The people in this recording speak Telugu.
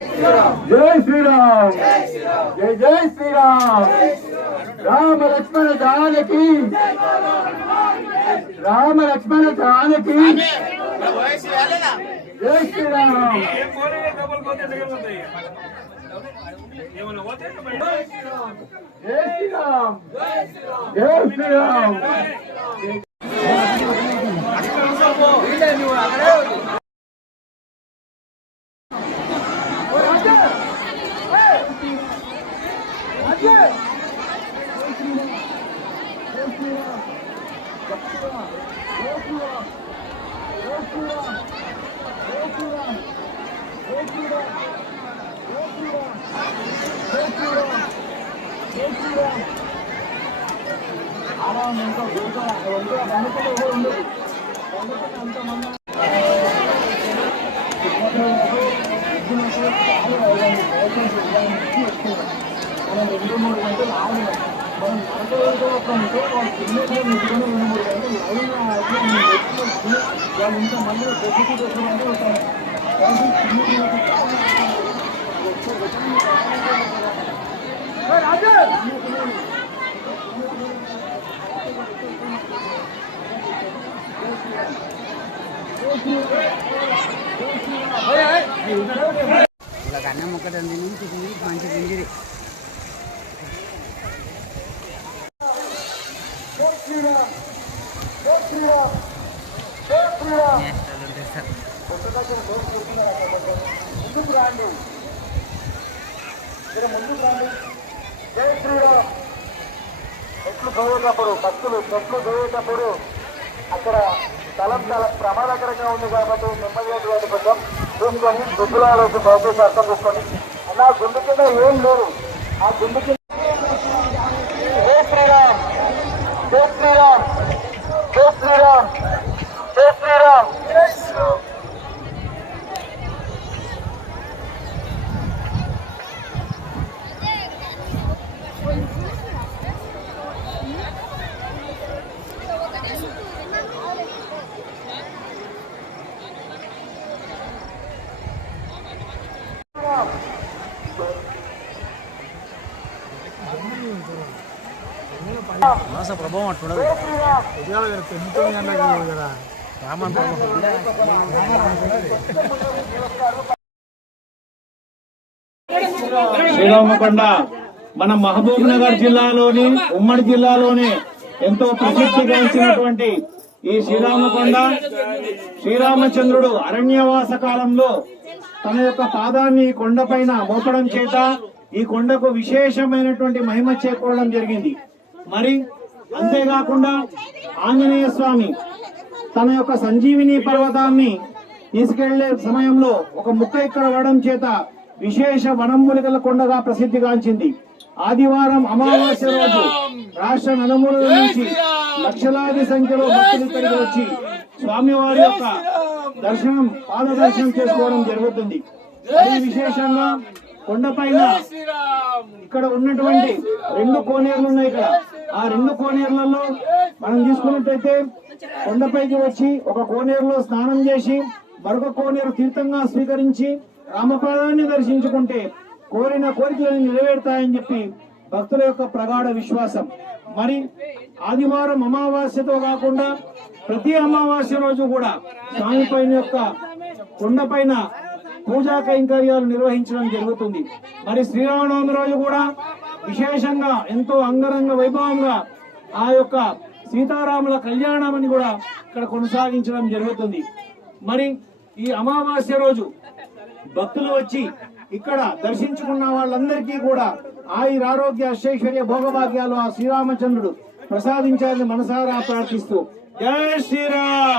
జై శ్రీరామ్ జై జై శ్రీరామ్ రామ లక్ష్మణ జానకి రామ లక్ష్మణ జానకి జై శ్రీరామ్ జై శ్రీరామ్ జై శ్రీరామ్ ఇలా కన్నా మొక్కదండి నుంచి మంచి తిండి జై శ్రీరామ్. చెట్లు పోయేటప్పుడు భక్తులు చెట్లు పోయేటప్పుడు అక్కడ స్థలం చాలా ప్రమాదకరంగా ఉంది కాబట్టి నెమ్మదిగా కొంచెం చూసుకొని గుడ్డుల రోజు దయచేసి అర్థం చేసుకొని అలా గుండు కింద ఏం లేదు. ఆ గుండు కింద జై శ్రీరామ్ జై శ్రీరామ్ జై శ్రీరామ్ జై శ్రీరామ్ జై శ్రీరామ్. ప్రభావం అట్లుండదు శ్రీరామకొండ మన మహబూబ్ నగర్ జిల్లాలోని ఉమ్మడి జిల్లాలోని ఎంతో ప్రసిద్ధిగాంచినటువంటి ఈ శ్రీరామకొండ శ్రీరామచంద్రుడు అరణ్యవాస కాలంలో తన యొక్క పాదాన్ని కొండపైన మోపడం చేత ఈ కొండకు విశేషమైనటువంటి మహిమ చేకూరడం జరిగింది. మరి అంతేకాకుండా ఆంజనేయ స్వామి తన యొక్క సంజీవిని పర్వతాన్ని తీసుకెళ్లే సమయంలో ఒక ముక్క ఇక్కడ పడడం చేత విశేష వనమూలికల కొండగా ప్రసిద్ధిగాంచింది. ఆదివారం అమావాస్య రోజు రాష్ట్ర నలుమూలల నుంచి లక్షలాది సంఖ్యలో భక్తులు ఇక్కడికి వచ్చి స్వామివారి యొక్క దర్శనం పాద దర్శనం చేసుకోవడం జరుగుతుంది. విశేషంగా కొండపైన ఇక్కడ ఉన్నటువంటి 2 కోనేరులు ఉన్నాయి. ఇక్కడ ఆ 2 కోనేరులలో మనం తీసుకున్నట్టయితే కొండపైకి వచ్చి ఒక కోనేరులో స్నానం చేసి మరొక కోనేరు తీర్థంగా స్వీకరించి రామపాదాన్ని దర్శించుకుంటే కోరిన కోరికలను నెరవేరుతాయని చెప్పి భక్తుల యొక్క ప్రగాఢ విశ్వాసం. మరి ఆదివారం అమావాస్యతో కాకుండా ప్రతి అమావాస్య రోజు కూడా స్వామి పైన యొక్క కొండపైన పూజా కైంకర్యాలు నిర్వహించడం జరుగుతుంది. మరి శ్రీరామనవమి రోజు కూడా విశేషంగా ఎంతో అంగరంగ వైభవంగా ఆ యొక్క సీతారాముల కళ్యాణాన్ని కూడా ఇక్కడ కొనసాగించడం జరుగుతుంది. మరి ఈ అమావాస్య రోజు భక్తులు వచ్చి ఇక్కడ దర్శించుకున్న వాళ్ళందరికీ కూడా ఆయురారోగ్య అష్టైశ్వర్య భోగభాగ్యాలు ఆ శ్రీరామచంద్రుడు ప్రసాదించాలని మనసారా ప్రార్థిస్తూ జై శ్రీరామ్.